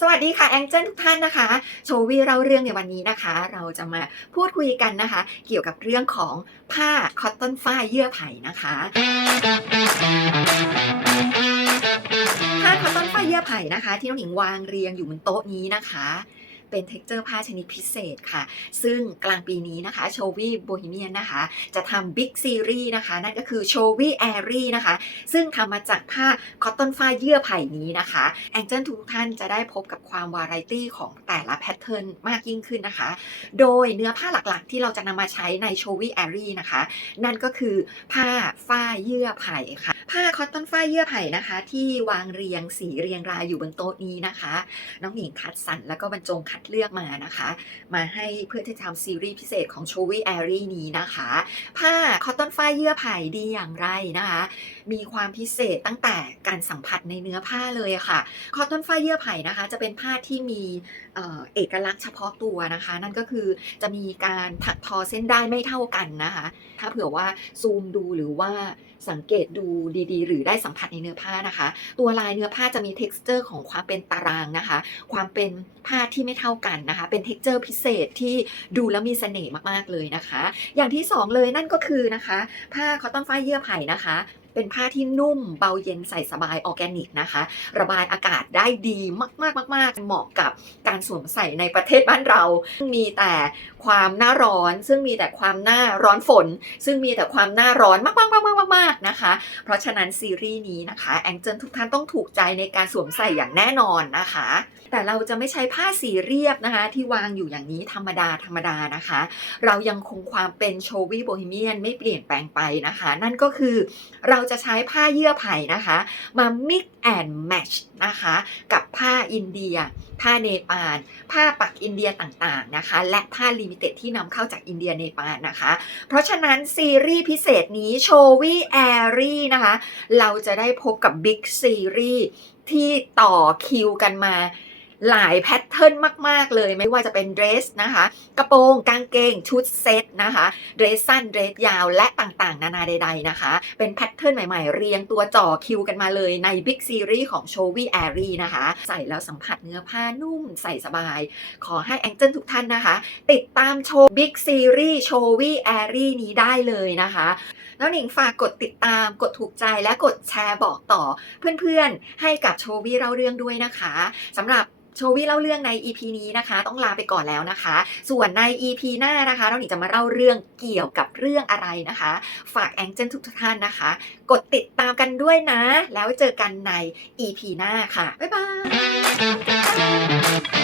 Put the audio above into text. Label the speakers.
Speaker 1: สวัสดีค่ะแองเจิลทุกท่านนะคะ โชวีเราเรื่องในวันนี้นะคะ เราจะมาพูดคุยกันนะคะ เกี่ยวกับเรื่องของผ้าคอตตอนฝ้ายเยื่อไผ่นะคะผ้าคอตตอนฝ้ายเยื่อไผ่นะคะ ที่น้องหญิงวางเรียงอยู่บนโต๊ะนี้นะคะ เป็นเท็กเจอร์ผ้าชนิดพิเศษค่ะ ซึ่งกลางปีนี้นะคะโชวีโบฮีเมียนนะคะ จะทำบิ๊กซีรีส์นะคะ นั่นก็คือโชวีแอรี่นะคะ ซึ่งทำมาจากผ้าคอตตอนฝ้ายเยื่อไผ่นี้นะคะแองเจิลทุกท่านจะได้พบกับความวาไรตี้ของแต่ละแพทเทิร์นมากยิ่งขึ้นนะคะ โดยเนื้อผ้าหลักๆ ที่เราจะนำมาใช้ในโชวีแอรี่นะคะ นั่นก็คือผ้าฝ้ายเยื่อไผ่ค่ะ ผ้าคอตตอนฝ้ายเยื่อไผ่นะคะ ที่วางเรียงสีเรียงรายอยู่บนโต๊ะนี้นะคะ น้องหญิงคัดสรรแล้วก็บรรจงคัดเลือกมานะคะ มาให้เพื่อที่จะทำซีรีส์พิเศษของโชวี่แอรี่นี้นะคะ ผ้าคอตตอนฝ้ายเยื่อไผ่ดีอย่างไรนะคะ มีความพิเศษตั้งแต่การสัมผัสในเนื้อผ้าเลยะค่ะคอตตอนฝ้ายเยื่อไผ่นะคะ จะเป็นผ้าที่มีเอกลักษณ์เฉพาะตัวนะคะ นั่นก็คือจะมีการถักทอเส้นได้ไม่เท่ากันนะคะ ถ้าเผื่อว่าซูมดูหรือว่าสังเกตดูดีๆ หรือได้สัมผัสในเนื้อผ้านะคะ ตัวลายเนื้อผ้าจะมี t e x t อร์ของความเป็นตารางนะคะ ความเป็นผ้าที่ไม่เท่ากันนะคะ เป็น t e x t อร์พิเศษที่ดูแล้วมีเสน่ห์มากๆเลยนะคะ อย่างที่สองเลยนั่นก็คือนะคะ ผ้าคอตตอนฝ้ายเยื่อไผ่นะคะ เป็นผ้าที่นุ่มเบาเย็นใส่สบายออแกนิกนะคะ ระบายอากาศได้ดีมากๆมากๆเหมาะกับการสวมใส่ในประเทศบ้านเราซึ่งมีแต่ความหน้าร้อน ซึ่งมีแต่ความหน้าร้อนฝน ซึ่งมีแต่ความหน้าร้อนมากๆๆๆๆๆนะคะ เพราะฉะนั้นซีรีส์นี้นะคะแองเจิลทุกท่านต้องถูกใจในการสวมใส่อย่างแน่นอนนะคะ แต่เราจะไม่ใช้ผ้าสีเรียบนะคะ ที่วางอยู่อย่างนี้ธรรมดาธรรมดานะคะ เรายังคงความเป็นโชวี่โบฮีเมียนไม่เปลี่ยนแปลงไปนะคะ นั่นก็คือเราจะใช้ผ้าเยื่อไผ่นะคะ มา mix and match นะคะ กับผ้าอินเดีย ผ้าเนปาล ผ้าปักอินเดียต่างๆนะคะ และผ้าลิมิเต็ดที่นำเข้าจากอินเดียเนปาลนะคะ เพราะฉะนั้นซีรีส์พิเศษนี้โชวี่แอรี่นะคะ เราจะได้พบกับบิ๊กซีรีส์ที่ต่อคิวกันมาหลายแพท เทิร์นมาก ๆ เลยไม่ว่าจะเป็นเดรสนะคะ กระโปรงกางเกงชุดเซตนะคะเดรสสั้นเดรสยาวและต่างๆ นานาใด ๆ นะคะ เป็นแพทเทิร์นใหม่ ๆ เรียงตัวจ่อคิวกันมาเลยในบิ๊กซีรีส์ของโชวี่แอรี่นะคะ ใส่แล้วสัมผัสเนื้อผ้านุ่มใส่สบาย ขอให้แองเจิลทุกท่านนะคะ ติดตามโชว์บิ๊กซีรีส์โชวี่แอรี่นี้ได้เลยนะคะแล้วหนิงฝากกดติดตามกดถูกใจและกดแชร์บอกต่อเพื่อนๆให้กับโชวี่เล่าเรื่องด้วยนะคะสำหรับโชวี่เล่าเรื่องใน EP นี้นะคะ ต้องลาไปก่อนแล้วนะคะ ส่วนใน EP หน้านะคะ เราหนิงจะมาเล่าเรื่องเกี่ยวกับเรื่องอะไรนะคะ ฝากแองเจิลทุกท่านนะคะ กดติดตามกันด้วยนะ แล้วเจอกันใน EP หน้าค่ะ บ๊ายบาย